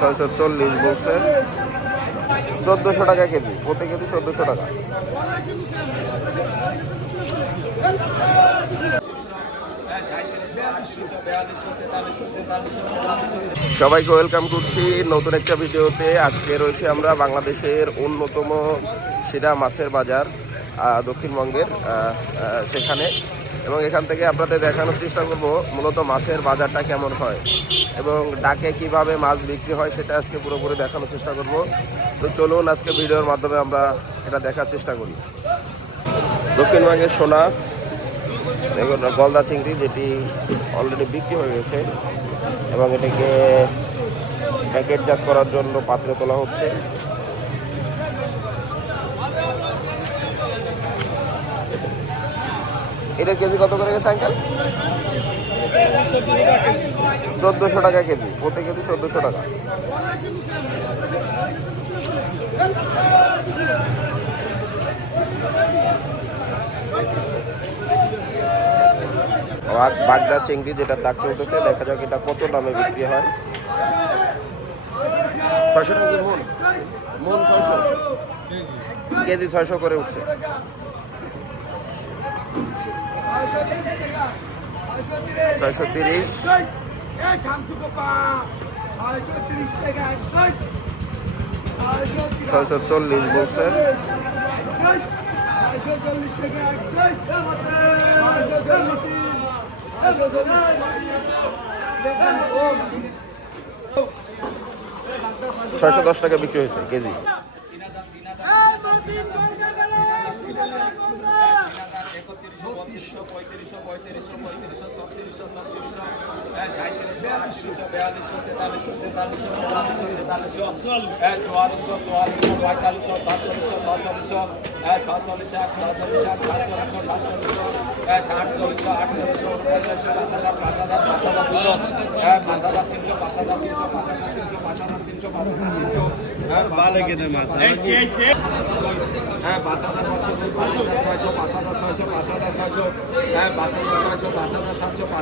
640 বলছেন, 1400 টাকা কেজি, প্রতি কেজি 1400 টাকা। সবাইকে ওয়েলকাম করছি নতুন একটা ভিডিওতে। আজকে রয়েছে আমরা বাংলাদেশের অন্যতম সেরা মাছের বাজার দক্ষিণবঙ্গের সেখানে, এবং এখান থেকে আপনাদের দেখানোর চেষ্টা করব মূলত মাছের বাজারটা কেমন হয় এবং ডাকে কিভাবে মাছ বিক্রি হয় সেটা আজকে পুরোপুরি দেখানোর চেষ্টা করব। তো চলুন আজকে ভিডিওর মাধ্যমে আমরা এটা দেখার চেষ্টা করি। দক্ষিণবঙ্গের সোনা দেখুন গলদা চিংড়ি, যেটি অলরেডি বিক্রি হয়ে গেছে এবং এটাকে প্যাকেটজাত করার জন্য পাত্রে তোলা হচ্ছে। এটার কেজি কত করে গেছে আঙ্কেল? 1400 টাকা কেজি, প্রতি কেজি 1400 টাকা। বাগদা চিংড়ি যেটা ডাক চলতেছে, দেখা যাক এটা কত দামে বিক্রি হয়। 600 টাকা মন, মন 600, কেজি 600 করে উঠছে। ছয়শো 30, 640 বলছেন, 610 টাকা বিক্রি হয়েছে কেজি।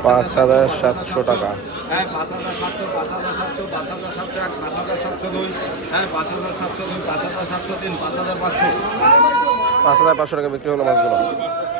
পাঁচ হাজার 700 টাকা। 5,700, 5,700, 5,701, 5,702, 5,702, 5,703, 5,500 টাকা বিক্রি হলো মাছগুলো।